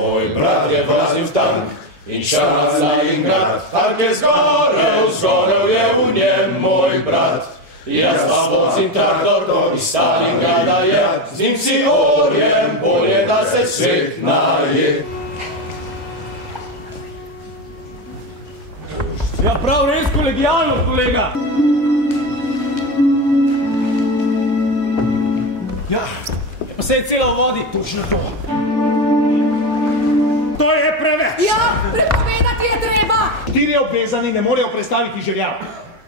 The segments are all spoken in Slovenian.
Moj brat je vozil v tank in šel na Stalingrad. Tank je zgorel je v njem moj brat. Jaz pa vozim traktor iz Stalingrada je, z njim si orjem, bolje da se svet naje. Ja, prav res kolegijalno, kolega. Ja, pa se je cela v vodi. Točno to. To je preveč. Ja, prepovedati je treba. Štirje obvezani ne morejo predstaviti žerjav.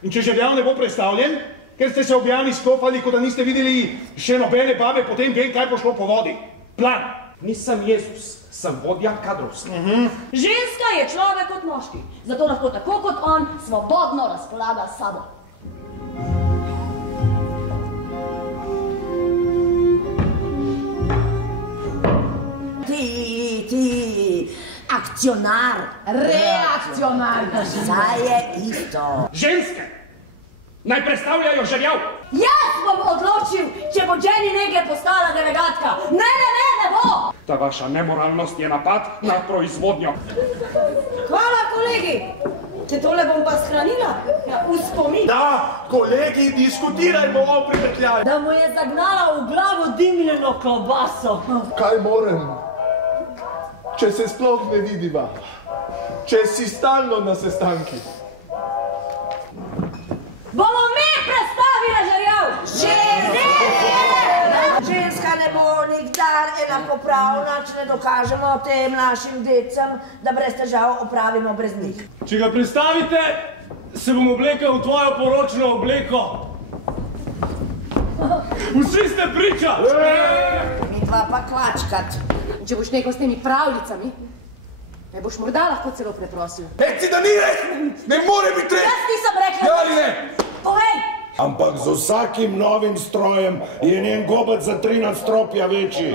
In če žerjav ne bo predstavljen, ker ste se objavni skopali, kot da niste videli še nobene babe, potem vem, kaj bo šlo po vodi. Plan. Nisem Jezus, sem vodja kadrovstva. Ženska je človek kot moški, zato lahko tako kot on svobodno razpolaga s sabo. Ti, akcionar, reakcionar, saj je isto. Ženske naj predstavljajo žerjav. Jaz bom odločil, če bo Jenny nekaj postala delegatka. Ne bo! Ta vaša nemoralnost je napad na proizvodnjo. Hvala, kolegi. Če tole bom pa shranila, v spomin. Da, kolegi, diskutirajmo o pripetljaju. Da mu je zagnala v glavo dimljeno klobaso. Kaj morem? Če se sploh ne vidiva. Če si stalno na sestankih. Bomo mi predstavili žerjav! Ženska ne bo nikdar enakopravna, če ne dokažemo tem našim decem, da brez težav opravimo brez njih. Če ga predstavite, se bom oblekel v tvojo poročno obleko. Vsi ste priča! Mi dva pa kvačkat. Če boš nekaj s temi pravljicami, me boš morda lahko celo preprosil. Reci, da ni res! Ne more biti res! Jaz nisem rekla! Ja ali ne? Povej! Ampak z vsakim novim strojem je njen gobec za 3 nadstropja večji.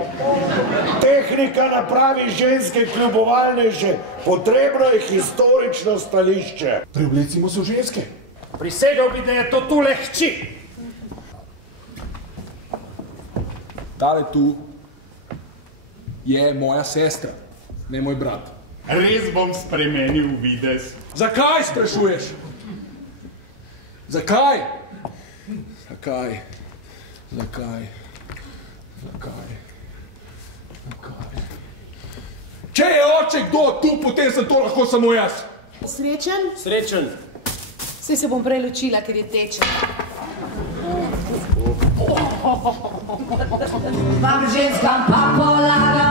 Tehnika napravi ženske kljubovalnejše, potrebno je historično stališče. Preoblecimo se v ženske. Prisegel bi, da je to tule hči. Tale tu je moja sestra, ne moj brat. Res bom spremenil videz. Zakaj sprašuješ? Zakaj? Zakaj? Če je oče kdo tu, potem sem to lahko samo jaz. Srečen? Srečen. Saj se bom prej ločila, ker je tečen. Vam ženskam pa polagam